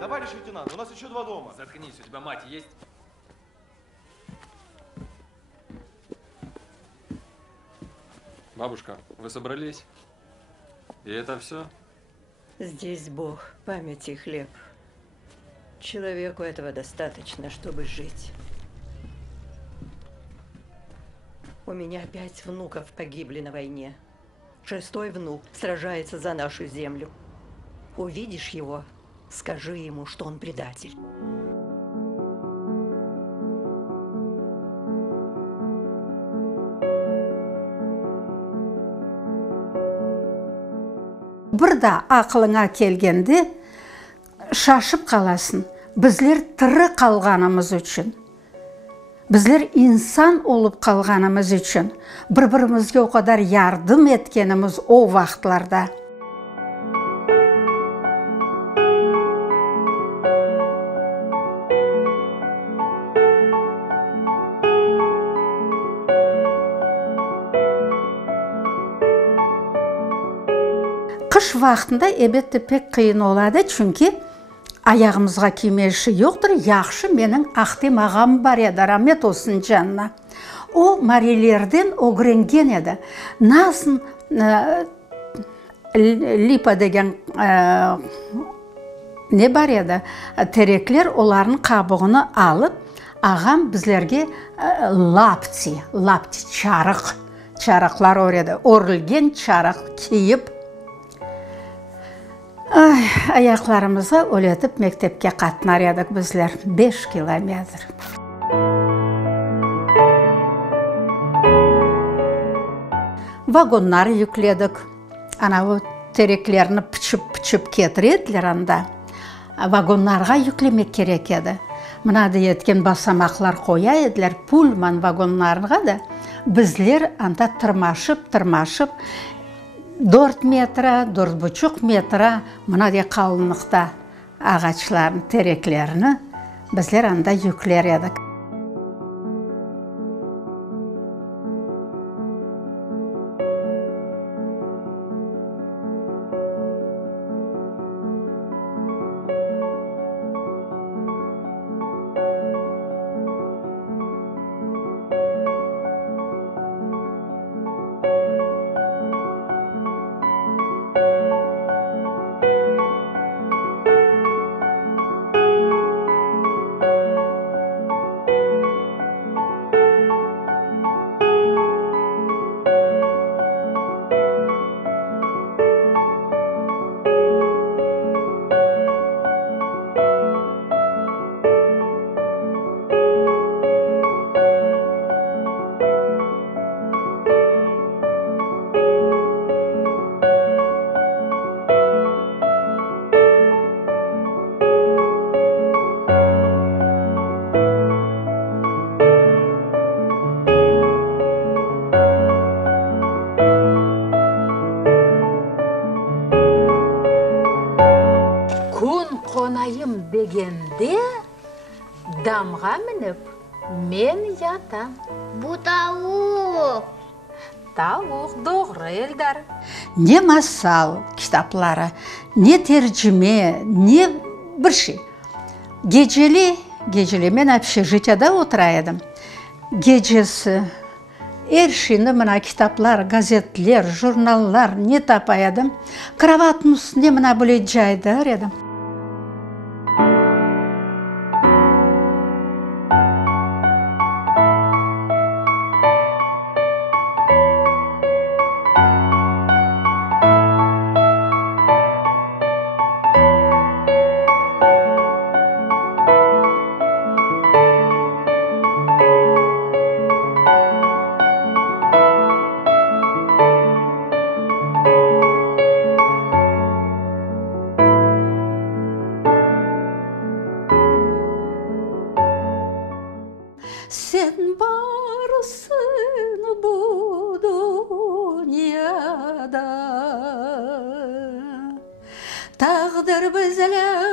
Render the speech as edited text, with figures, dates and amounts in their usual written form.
Товарищ лейтенант, у нас еще 2 дома. Заткнись, у тебя мать есть? Бабушка, вы собрались? И это все? Здесь Бог, память и хлеб. Человеку этого достаточно, чтобы жить. У меня 5 внуков погибли на войне. 6-й внук сражается за нашу землю. Увидишь его, скажи ему, что он предатель. Burada ақылыңа келгенде шашып қаласың. Біздер тірі қалғанымыз үшін, біздер инсан олып қалғанымыз үшін, бір-бірімізге о қадар ярдым еткеніміз о вақытларда. Қыш вақытында әбетті пек қиын олады, чүнки аяғымызға кимеші жоқтыр. Яқшы менің ақтем ағам бар еді, рахмет олсын жанына. О марилерден огренген еді. Насын липа деген не бар еді? Тереклер оларын қабығыны алып, ағам біздерге лапти чарықлар ореді. Орылген чарық киіп, аяқларымызға өлетіп мектепке қатынар едік біздер 5 километр. Вагоннар yüklедік. Анау тереклеріні пішіп кетіреділер анда. Вагоннарға yüklемек керек еді. Мынады еткен басамақлар қоя еділер пульман вагоннарға да. Біздер анда тұрмашып, 4 метра, 4,5 метра мынадай қалыңлықта ағачларын, тереклеріні біздер анда yüklер едік. Дегенде дамға мініп, мен ятам. Бұ тауық. Тауық, doğru Эльдар. Не масал кітаплары, не терджіме, не бір şey. Geceli мен общежитияда отырайдым. Gecesi Erşini mına kitaplar, gazetler, jurnallar ne tapaydım. Kravatın üstünde mına böyle caydır edim. Sen varsın bu dünyada, takdir bizle